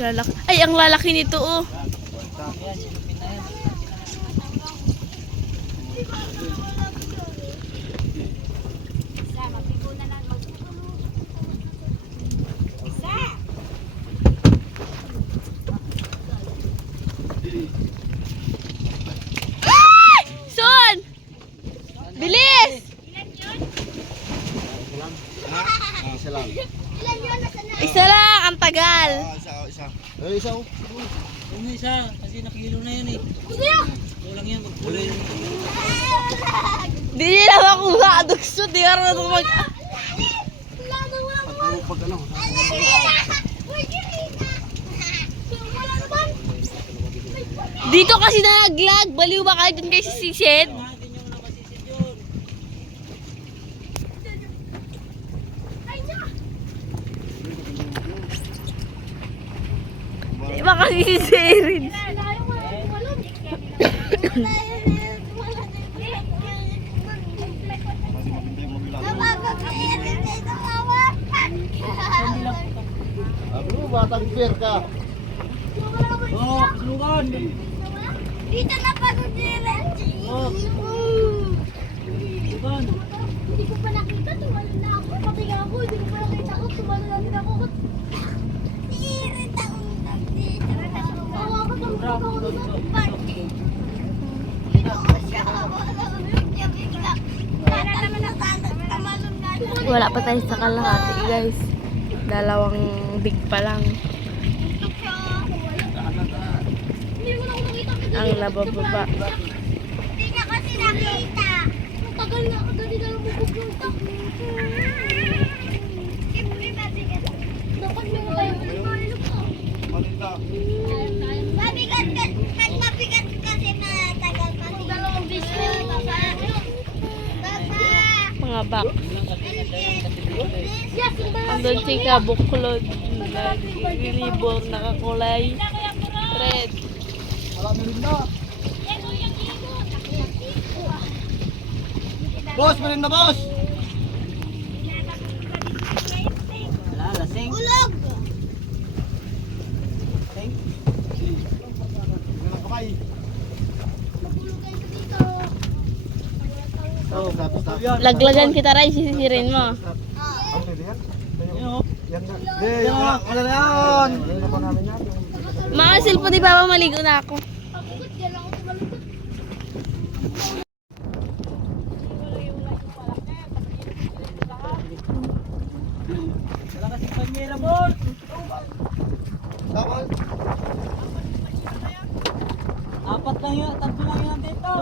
Lalaki. Ay, ang lalaki nito oh. Ay! Son! Bilis! Isa lang. Isa lang, ang tagal. Isa. Isa. Yung isa, kasi nakilo na yan eh. Kulang yan, magkulay. Di nila makuha. Dugso, di ka rin mag... Pag ano. Dito kasi naglag. Baliw ba kayo dun kay Sisid? Natin yung nakasisid yun. Di ba kasi si Serin? Ano, batang fair ka. Oh, sulugan. Dito na pagod si Reggie. Sulugan. Hindi ko pa nakita, tumalo na ako. Pati nga ako, hindi ko pa nakita ko, tumalo na din ako. Irit ako dito. Ako ako ng party. Dito ko siya ako. Siya bigla. Para naman natamalon na. Wala pa tayo sa kalahati, guys. Dalawang big pa lang. Hindi mo na ako nakita. Ang nabababa. Hindi niya kasi nakita. Matagal na ako dali na lang pupunta. Siyempre mabigat. Dapat may tayo ulit ko. Mabigat kasi matagal kasi. Dalawang bisko. Baba. Mga back. Yes, Andun si Kabuklod. Nag-libor, nakakulay. Red. Boss, meron na boss. Wala, lasing. ulog. Kamay. Magulugan ko dito. Oh, tapos na. Laglagan kita rin, sisirin mo. Ang pwede yan? Yun o. Yan na. Wala na yan. Yan na pa namin yan. Mga cellphone ni Papa, maligo na ako. Pagod, yan lang ako tumalukot. Wala kasi panyera, boss. Tapos. Apat lang yun, tatlo lang yun dito.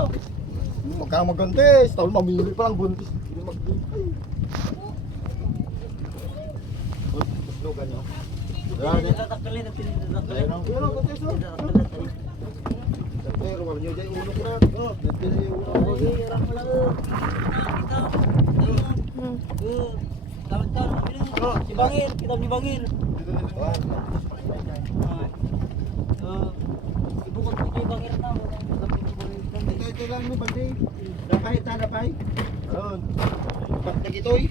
Huwag kang maggantis. Tawal mamili pa lang buntis. Hindi magbintay. Slogan nyo. Yan. Tinatakalin at tinatakalin. Yan ang buntis. Tinatakalin. Pero wala nyo dyan ulo ko na. Dito yung ulo ko. Ay, hirap mo lang. Dapat ka, si Bangir, kita ni Bangir. Ibukod ko kay Bangir na. Ito lang ni Bandi. Napay, tanapay. Ayun. Pagdag ito'y.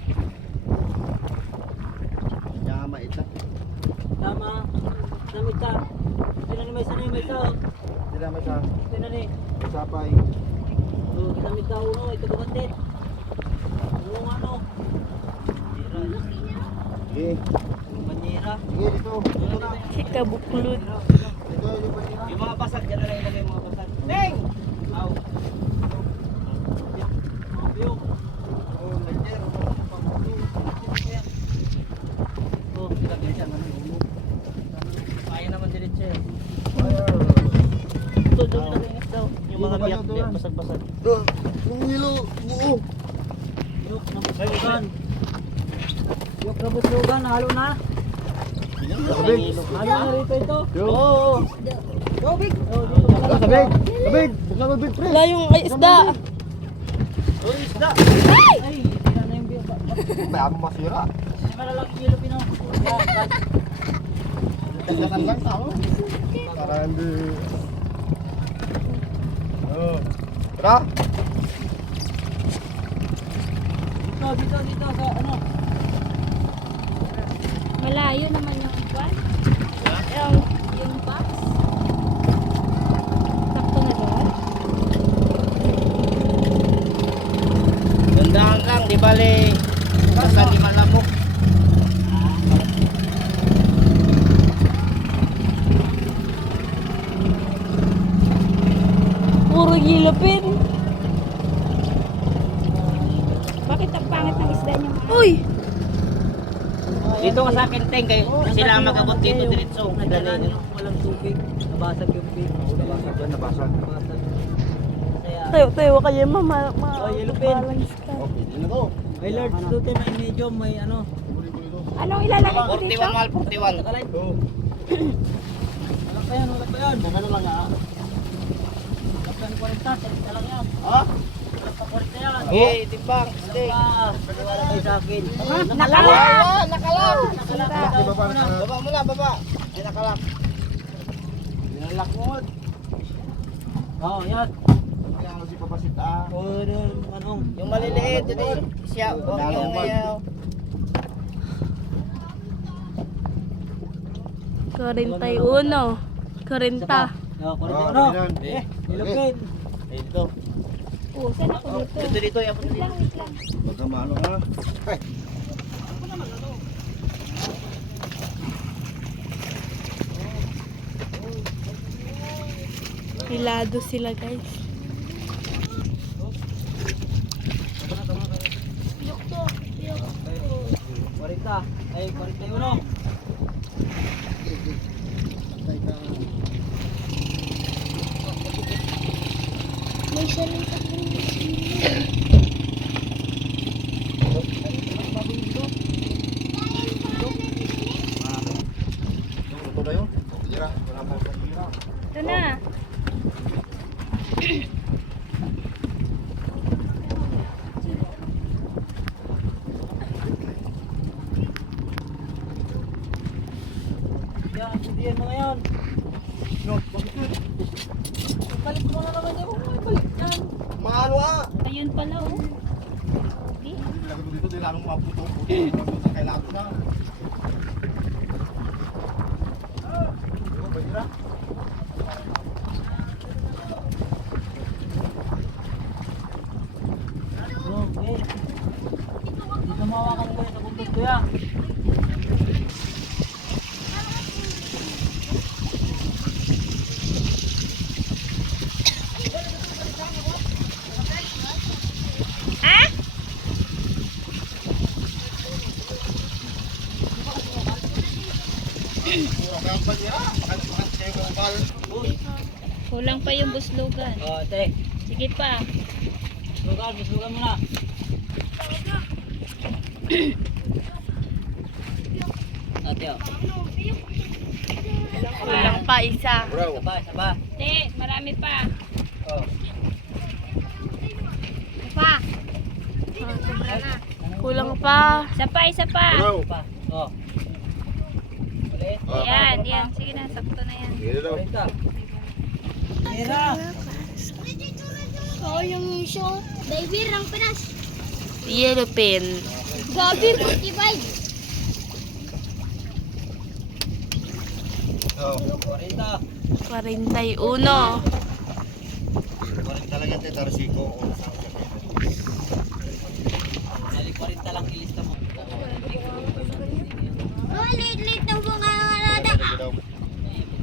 Yama ita. Tama. Namit ka. Tinani may isa na yung may isa. Sila may sa Tinani. sapay. Namit ka uno, ito bukandit. Uno nga no. Sige. Banyera. Sige dito. Dito na. Si Kabuklod. Dito yung Bandi. Yung mga basag, dyan na lang ilagay yung mga basag. Ding! Aw. Yung. Oh, Niger. Oh, ilagay siya. Kaya naman diretso eh. Ito, doon ilagay yung daw. Yung mga biyak, biyak, basag-basag. Yung hilo. Oo. Yung nabuslugan. Yung nabuslugan, halo na. Sabig. Halo na rito ito. Oo. Tubig. Oh, dito ka lang. Sabig. Sabig. Bukla mo big pre. Wala yung isda. Oh, isda. Ay, tira na yung biyak. May amo masira. Kasi malalaki yelo pinaw. Tandakan lang tao. Para hindi. Oh. Tara. Dito sa ano. Malayo naman yung kwan. Yung Sakto na ba? Gandaan lang, di bale. Basta di malamok. Puro gilapin. Bakit ang pangit ng isda niyo? Uy! Dito ka sa akin, Teng. Kayo, sila magabot dito diretso. Nagdalaan yung walang tubig. Nabasag yung pin. Nabasag yan, nabasag. Nabasag. Kaya, Tayo kayo Oh, yellow pin. Okay, yun na to. may large doon may medium, may ano. Buli-buli to. Anong ilalagay ko dito? 41 mahal, 41. Nakalay. Oo. Wala pa yan, wala pa yan. Ano lang ah. Wala pa yan 40, salita lang yan. Ha? Wala pa 40 yan. Okay, timbang. Steak. Wala kayo sa akin. Nakalak! Nakalak. Di ba parang Baba muna, baba. Ay, nakalak. Binalak mo. Oo, yan. Kaya mo si papasit ah. O, doon, anong. Yung maliliit, yun eh. Siya, huwag yung ngayaw. 41. 40. Oo, 40 Oh, ano? ganyan. Ilupin. Eh, dito. Oh, saan ako dito? Dito, dito. Yan po dito. Wait lang. Baka maano ka. Ay. Hilado sila guys. Kuwarenta. Ay, 41. May salita ko rin. Ito ba yun? Tira. Wala mo sa tira. Ito na. Yan, hindi mo ngayon. No, bakit yun? Balik mo na naman yan. Huwag balik yan. Maano ah. Ayun pala oh. Lagi ko dito, di lang mo maputo. Kailangan ko na. Diba ba tira? Okay. Dito mawakan ko sa bundok ko yan. Mura ka ba tira? Makat kayo ng bal. Kulang pa yung buslugan. Oh, ate. Sige pa. Buslugan mo na. Ate, oh. Kulang pa isa. Bro. Saba, saba. Te, marami pa. Oh. Pa. Kulang pa. Isa pa, isa pa. Bro. Pa. Oh. Ulit. Yan, yan. Sige na, sakto na yan. Sige daw. 40. Tira. So, yung show, baby, rang Pinas. Yellow pin. Gabi, 45. Oh. 40. 41. Balik talaga tayo tarsiko. Balik 40 lang ilista mo. Oh, late ng bunga ng alada.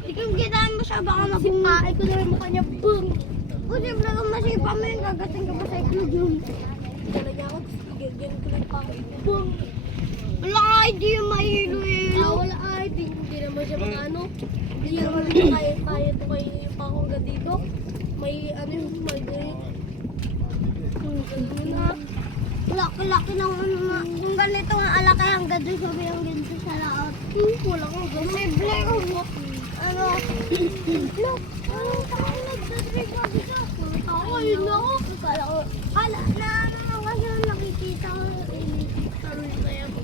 Ikaw gitaan mo siya, baka magbumaay ko na rin mukha niya. Boom! O, siyempre kung masipa mo yun, gagating ka pa sa iklog yun. Talaga ako, ganyan ko lang pa. Boom! Wala ka ID yung mahilo-hilo. Wala ID. Hindi naman siya mga ano. Hindi naman siya kaya ito kay Pakongga dito. May ano yung may ganyan. Ganyan na. Laki-laki ng kung ganito ang alaki hanggang doon sabi ang ganito sa laot. Wala ko ganun. May black o ano? Black. Ano tayo nagdadrive ako sa? Ako yun ako. Kala ko. Ala na ano lang kasi yung nakikita ko. Parang kaya ko.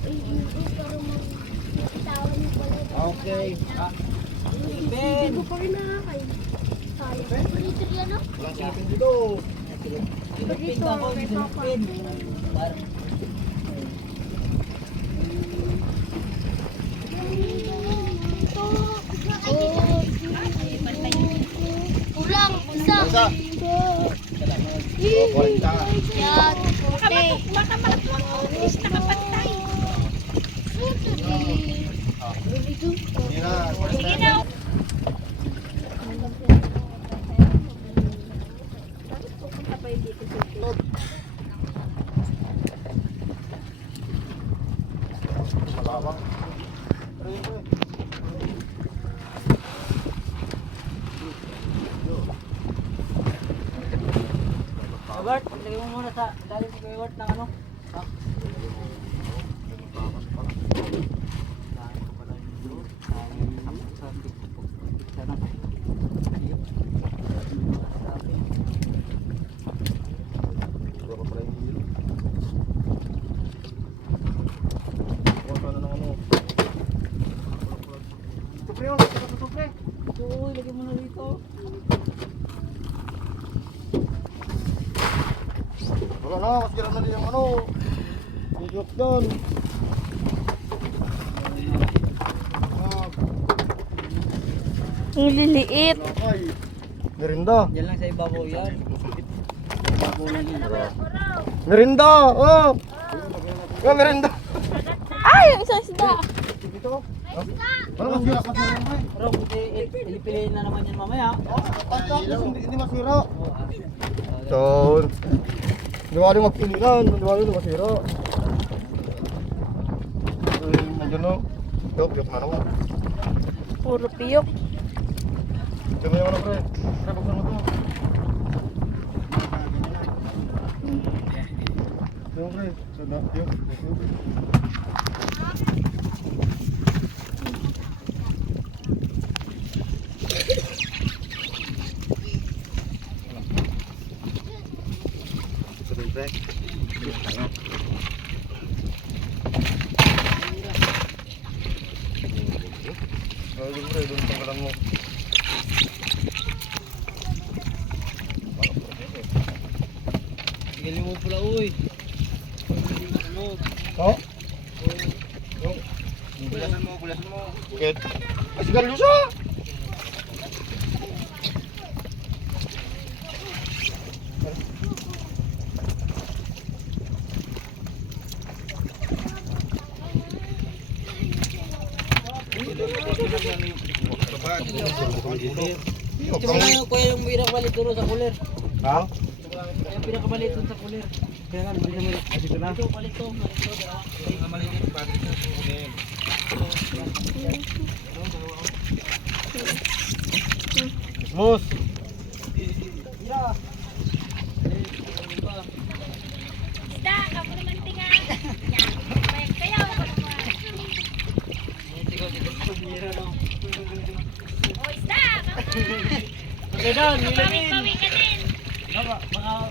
Ay, parang magkitawan niyo pala. Okay. Hindi ko pa rin nakakay. Sayang. Dito yan o. Walang silipin dito. Ilupin ka ko, ilupin. isa. Oh, 40. Yan, puti. Baka malatuwang is nakapantay. Hindi na. Sige na. Malawak. Robert, lagay mo muna sa lalim kay Robert ng ano? Ha? Uy, lagay mo na dito. Wala na, mas gano'n na din yung ano. Idiot doon. Ang liliit. Ay, merinda. Diyan lang sa ibabaw yan. Ibabaw lang yun. Merinda! Oh! Oh, merinda! Ay, ang isang isda. Dito. Ano mas gira kasi naman? Bro, piliin na naman yan mamaya. Hindi masira. Oh, So, hindi mo rin magpilihan. Hindi mo rin masira. Nandiyan no. Yok na naman. Puro piyok. Tignan mo naman pre. Pre, buksan mo to. Yung pre. Sada. Yok. Pre. Ay, pre, doon tanggalan mo. galing mo pula, uy. Ano? Oh? Bulasan mo. Bakit? Ay, sigarilyo siya! Ito mo lang kuya yung pinakamalit doon sa cooler. Ha? Yung pinakamalit doon sa cooler. Kaya nga, hindi naman. Dito na? Ito, malit to. Pinakamalit yung battery sa cooler. Mus! Isda, kamu naman tinga. Kaya ako naman. Oh, isda, kamu. Okay, doon. Pawi-pawi ka din. Baka